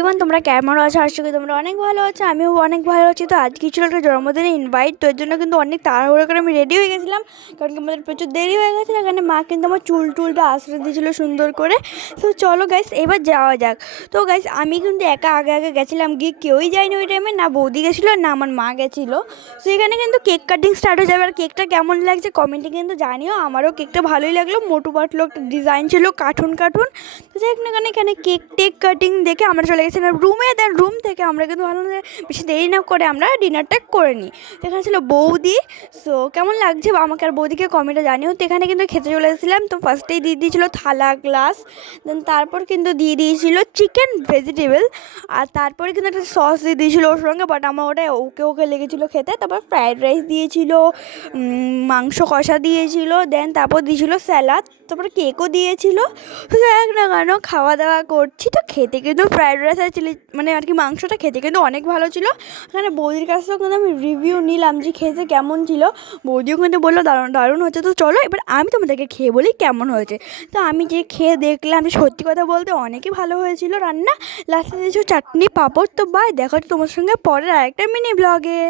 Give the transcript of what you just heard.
Everyone, তোমরা কেমন আছো? আশা করি তোমরা অনেক ভালো আছো। আমিও অনেক ভালো আছি। তো আজকে ছিল একটা জন্মদিনের ইনভাইট, তো এর জন্য কিন্তু অনেক তাড়াহুড়ো করে আমি রেডি হয়ে গেছিলাম, কারণ কি আমাদের প্রচুর দেরি হয়ে গেছে। এখানে মা কিন্তু আমার চুলটা আশ্রয় দিয়েছিল সুন্দর করে। তো চলো গাইস এবার যাওয়া যাক। তো গাইস আমি কিন্তু একা আগে গেছিলাম, গিয়ে কেউই যায়নি ওই টাইমে, না বৌদি গেছিলো না আমার মা গেছিলো। তো এখানে কিন্তু কেক কাটিং স্টার্ট হয়ে যাবে। আর কেকটা কেমন লাগছে কমেন্টে কিন্তু জানিও। আমারও কেকটা ভালোই লাগলো, মোটু পাতলু একটা ডিজাইন ছিল, কার্টুন। তো যাই হোক না কেন, এখানে কেক কাটিং দেখে আমরা চলে গেছিলাম রুমে। দেন রুম থেকে আমরা কিন্তু ভালো বেশি দেরি না করে আমরা ডিনারটা করে নিই। তো এখানে ছিল বৌদি। সো কেমন লাগছে আমাকে আর বৌদিকে কমেন্টে জানিও। তো এখানে কিন্তু খেতে চলে এসেছিলাম। তো ফার্স্টেই দিয়ে দিয়েছিলো থালা গ্লাস, দেন তারপর কিন্তু দিয়ে দিয়েছিল চিকেন ভেজিটেবল, আর তারপরে কিন্তু একটা সস দিয়ে দিয়েছিলো ওর সঙ্গে, বাট আমার ওটা ওকে লেগেছিলো খেতে। তারপর ফ্রায়েড রাইস দিয়েছিল, মাংস কষা দিয়েছিল, দেন তারপর দিয়েছিলো স্যালাড, তারপরে কেকও দিয়েছিল। তো যাই না কেন খাওয়া দাওয়া করছি, তো খেতে কিন্তু ফ্রায়েড রাইস আর চিলি মানে আর কি মাংসটা খেতে কিন্তু অনেক ভালো ছিল। এখানে বৌদির কাছ থেকেও কিন্তু আমি রিভিউ নিলাম যে খেতে কেমন ছিল। বৌদিও কিন্তু বললো দারুণ হচ্ছে। তো চলো এবার আমি তোমাদেরকে খেয়ে বলি কেমন হয়েছে। তো আমি যে খেয়ে দেখলাম যে সত্যি কথা বলতে অনেকই ভালো হয়েছিল রান্না। লাস্টে দিয়েছিল চাটনি পাঁপড়। তো বাই, দেখা হচ্ছে তোমার সঙ্গে পরের আরেকটা মিনি ব্লগে।